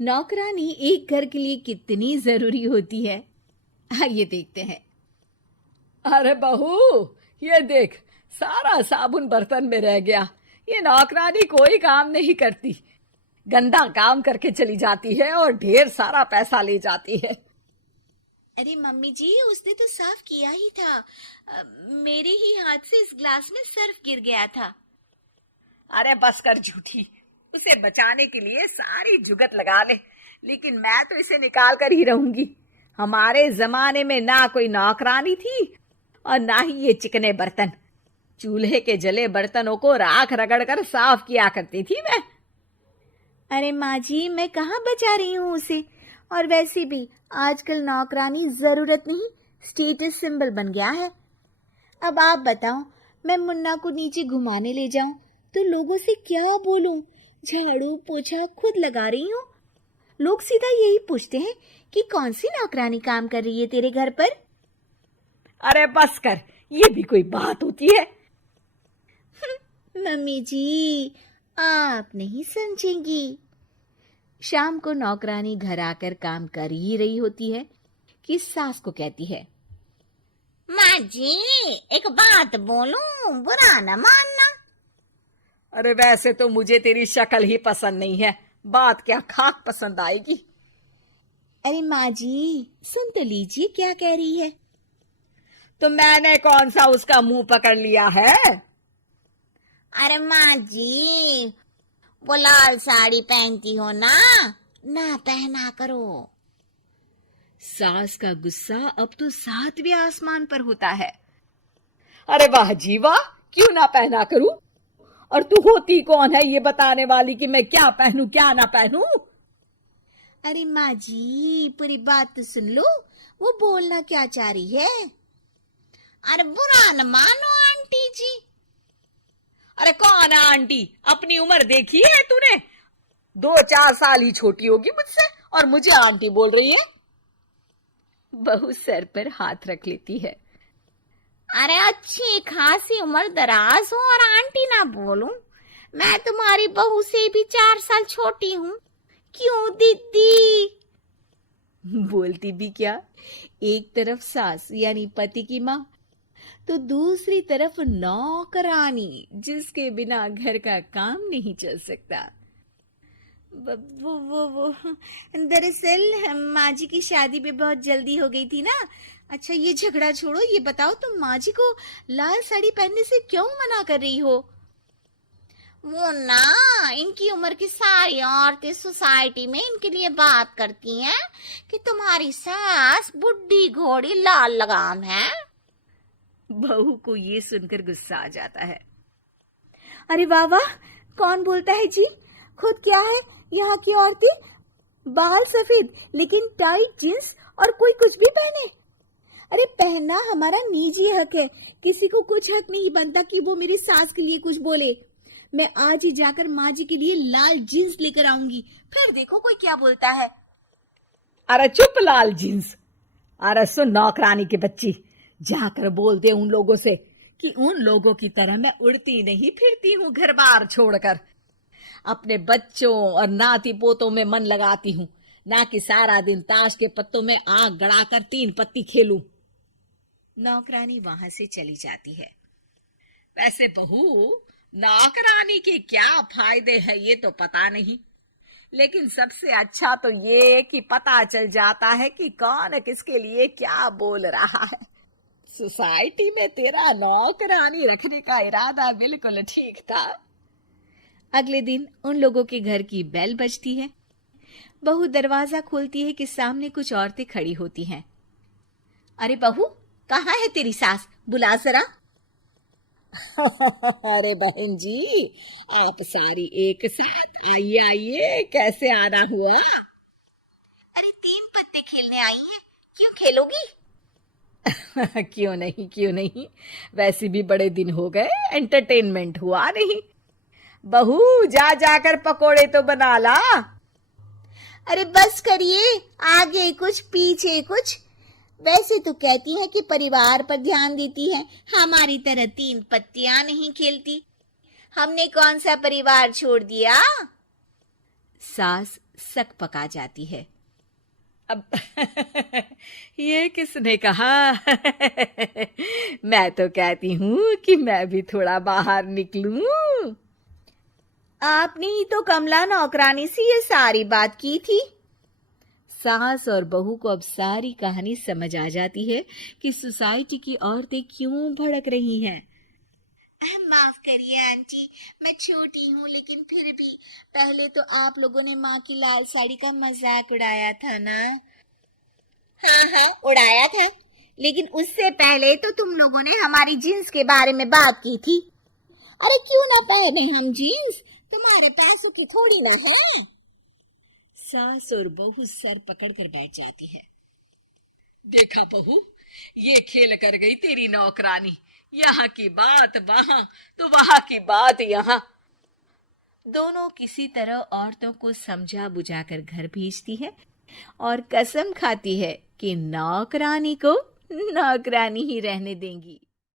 नौकरानी एक घर के लिए कितनी जरूरी होती है, आइए देखते हैं। अरे बहू, ये देख, सारा साबुन बर्तन में रह गया। ये नौकरानी कोई काम नहीं करती, गंदा काम करके चली जाती है और ढेर सारा पैसा ले जाती है। अरे मम्मी जी, उसने तो साफ किया ही था। मेरे ही हाथ से इस ग्लास में सर्फ गिर गया था। अरे बस कर झूठी, उसे बचाने के लिए सारी जुगत लगा ले, लेकिन मैं तो इसे निकाल कर ही रहूंगी। हमारे जमाने में ना कोई नौकरानी थी और ना ही ये चिकने बर्तन। चूल्हे के जले बर्तनों को राख रगड़ कर साफ किया करती थी मैं। अरे माँ जी, मैं कहाँ बचा रही हूँ उसे। और वैसे भी आजकल नौकरानी जरूरत नहीं, स्टेटस सिंबल बन गया है। अब आप बताओ, मैं मुन्ना को नीचे घुमाने ले जाऊं तो लोगों से क्या बोलूं? झाड़ू पोछा खुद लगा रही हूँ। लोग सीधा यही पूछते हैं कि कौन सी नौकरानी काम कर रही है तेरे घर पर। अरे बस कर, ये भी कोई बात होती है? मम्मी जी, आप नहीं समझेंगी। शाम को नौकरानी घर आकर काम कर ही रही होती है कि सास को कहती है, माँ जी, एक बात बोलूं, बुरा न मानना। अरे वैसे तो मुझे तेरी शक्ल ही पसंद नहीं है, बात क्या खाक पसंद आएगी। अरे माँ जी, सुन तो लीजिए क्या कह रही है। तो मैंने कौन सा उसका मुंह पकड़ लिया है? अरे माँ जी, वो लाल साड़ी पहनती हो ना, ना पहना करो। सास का गुस्सा अब तो 7वें आसमान पर होता है। अरे वाह जी वाह, क्यों ना पहना करूं? और तू होती कौन है ये बताने वाली कि मैं क्या पहनूं क्या ना पहनूं? अरे माँ जी, पूरी बात तो सुन लो, वो बोलना क्या चाह रही है। अरे बुरा न मानो आंटी जी। अरे कौन है आंटी? अपनी उम्र देखी है तूने? 2-4 साल ही छोटी होगी मुझसे और मुझे आंटी बोल रही है। बहू सर पर हाथ रख लेती है। अरे अच्छी खासी उम्र दराज हो और आंटी ना बोलूं? मैं तुम्हारी बहू से भी 4 साल छोटी हूँ। क्यों दीदी? बोलती भी क्या, एक तरफ सास यानी पति की माँ, तो दूसरी तरफ नौकरानी जिसके बिना घर का काम नहीं चल सकता। वो दरअसल माँ जी की शादी पे बहुत जल्दी हो गई थी ना। अच्छा ये झगड़ा छोड़ो, ये बताओ तुम माँ जी को लाल साड़ी पहनने से क्यों मना कर रही हो? वो ना, इनकी उम्र की सारी औरतें सोसाइटी में इनके लिए बात करती हैं कि तुम्हारी सास बुढ़ी घोड़ी लाल लगाम है। बहू को ये सुनकर गुस्सा आ जाता है। अरे वाह वाह, कौन बोलता है जी? खुद क्या है यहाँ की औरतें, बाल सफेद लेकिन टाइट जींस और कोई कुछ भी पहने। अरे पहनना हमारा निजी हक है, किसी को कुछ हक नहीं बनता कि वो मेरी सास के लिए कुछ बोले। मैं आज ही जाकर माँ जी के लिए लाल जींस लेकर आऊंगी, फिर देखो कोई क्या बोलता है। अरे चुप लाल जींस। अरे सुन नौकरानी की बच्ची, जाकर बोल दे उन लोगों से कि उन लोगों की तरह मैं उड़ती नहीं फिरती हूँ घर बार छोड़कर। अपने बच्चों और नाती पोतों में मन लगाती हूँ, ना कि सारा दिन ताश के पत्तों में आग गड़ाकर 3 पत्ती खेलूं। नौकरानी वहां से चली जाती है। वैसे बहू, नौकरानी के क्या फायदे हैं ये तो पता नहीं, लेकिन सबसे अच्छा तो ये कि पता चल जाता है कि कौन किसके लिए क्या बोल रहा है। सोसाइटी में तेरा नौकरानी रखने का इरादा बिल्कुल ठीक था। अगले दिन उन लोगों के घर की बेल बजती है। बहू दरवाजा खोलती है कि सामने कुछ औरतें खड़ी होती हैं। अरे बहू, कहाँ है तेरी सास? बुला जरा। अरे बहन जी, आप सारी एक साथ आइए आइए, कैसे आना हुआ? अरे 3 पत्ते खेलने आई है, क्यों खेलोगी? क्यों नहीं क्यों नहीं, वैसे भी बड़े दिन हो गए, एंटरटेनमेंट हुआ नहीं। बहू जा जाकर पकोड़े तो बना ला। अरे बस करिए, आगे कुछ पीछे कुछ। वैसे तो कहती है कि परिवार पर ध्यान देती है, हमारी तरह 3 पत्तियां नहीं खेलती। हमने कौन सा परिवार छोड़ दिया? सास सक पका जाती है। अब ये किसने कहा? मैं तो कहती हूँ कि मैं भी थोड़ा बाहर निकलूं। आपने ही तो कमला नौकरानी से ये सारी बात की थी। सास और बहू को अब सारी कहानी समझ आ जाती है कि सोसाइटी की औरतें क्यों भड़क रही हैं। माफ करिए आंटी, मैं छोटी हूँ लेकिन फिर भी पहले तो आप लोगों ने माँ की लाल साड़ी का मजाक उड़ाया था ना। हाँ उड़ाया था, लेकिन उससे पहले तो तुम लोगों ने हमारी जीन्स के बारे में बात की थी। अरे क्यों ना पहने हम जीन्स, तुम्हारे पैसों की थोड़ी ना है। सास और बहू सर पकड़कर बैठ जाती है। देखा बहू, ये खेल कर गई तेरी नौकरानी। यहाँ की बात वहां तो वहां की बात यहाँ। दोनों किसी तरह औरतों को समझा बुझाकर घर भेजती है और कसम खाती है कि नौकरानी को नौकरानी ही रहने देंगी।